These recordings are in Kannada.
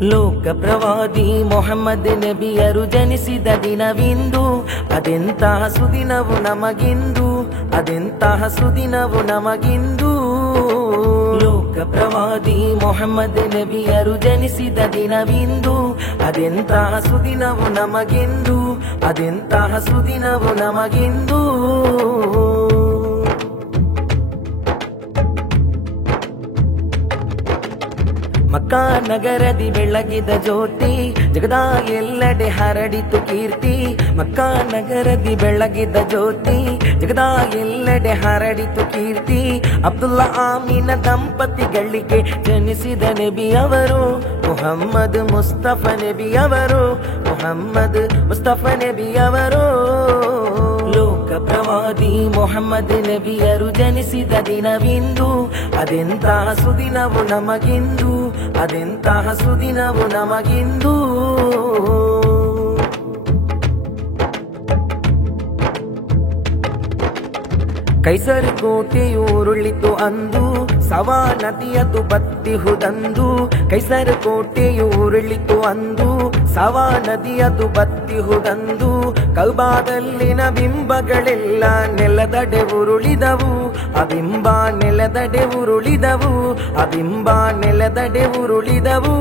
ಲೋಕ ಪ್ರವಾದಿ ಮೊಹಮ್ಮದ್ ನಬಿಯರು ಜನಿಸಿದ ದಿನವಿಂದು, ಅದೆಂತಹ ಸುದಿನವು ನಮಗಿಂದು, ಅದೆಂತಹ ಸುದಿನವು ನಮಗಿಂದು. ಲೋಕ ಪ್ರವಾದಿ ಮೊಹಮ್ಮದ್ ನಬಿಯರು ಜನಿಸಿದ ದಿನವಿಂದು, ಅದೆಂತಹ ಸುದಿನವು ನಮಗಿಂದು, ಅದೆಂತಹ ಸುದಿನವು ನಮಗಿಂದು. ಮಕ್ಕಾ ನಗರದಿ ಬೆಳಗಿದ ಜ್ಯೋತಿ ಜಗದ ಎಲ್ಲೆಡೆ ಹರಡಿತು ಕೀರ್ತಿ. ಮಕ್ಕಾ ನಗರದಿ ಬೆಳಗಿದ ಜ್ಯೋತಿ ಜಗದ ಎಲ್ಲೆಡೆ ಹರಡಿತು ಕೀರ್ತಿ. ಅಬ್ದುಲ್ಲಾ ಆಮೀನ ದಂಪತಿಗಳಿಗೆ ಜನಿಸಿದ ನಬಿಯವರು ಮುಹಮ್ಮದ್ ಮುಸ್ತಫ ನಬಿಯವರು, ಮುಹಮ್ಮದ್ ಮುಸ್ತಫ ನಬಿಯವರು. ಲೋಕ ಪ್ರವಾದಿ ಮೊಹಮ್ಮದ್ ನಬಿಯರು ಜನಿಸಿದ ದಿನವಿಂದು, ಅದೆಂತಹ ಸುದಿನವು ನಮಗಿಂದು, ಅದೆಂತಹ ಸುದಿನವು ನಮಗಿಂದು. ಕೈಸರ್ ಕೋಟೆಯು ಉರುಳಿತು ಅಂದು, ಸವಾ ನದಿಯದು ಬತ್ತಿಹುದಂದು. ಕೈಸರ್ ಕೋಟೆಯು ಉರುಳಿತು ಅಂದು, ಸವಾ ನದಿಯದು ಬತ್ತಿಹುದಂದು. ಕೌಬಾದಲ್ಲಿನ ಬಿಂಬಗಳೆಲ್ಲ ನೆಲದಡೆ ಉರುಳಿದವು, ಆ ಬಿಂಬ ನೆಲದಡೆ ಉರುಳಿದವು, ಆ ಬಿಂಬ ನೆಲದಡೆ ಉರುಳಿದವು.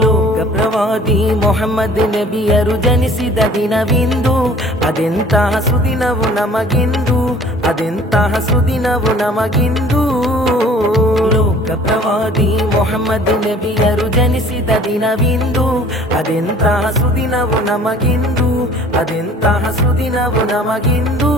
ಲೋಕ ಪ್ರವಾದಿ ಮೊಹಮ್ಮದ್ ನಬಿಯರು ಜನಿಸಿದ ದಿನವಿಂದು, ಅದೆಂತಹ ಸುದಿನವು ನಮಗಿಂದು, ಅದೆಂತಹ ಸುದಿನವು ನಮಗಿಂದು. ಲೋಕ ಪ್ರವಾದಿ ಮೊಹಮ್ಮದ್ ನಬಿಯರು ಜನಿಸಿದ ದಿನವಿಂದು, ಅದೆಂತಹ ಸುದಿನವು ನಮಗಿಂದು, ಅದೆಂತಹ ಸುದಿನವು ನಮಗಿಂದು.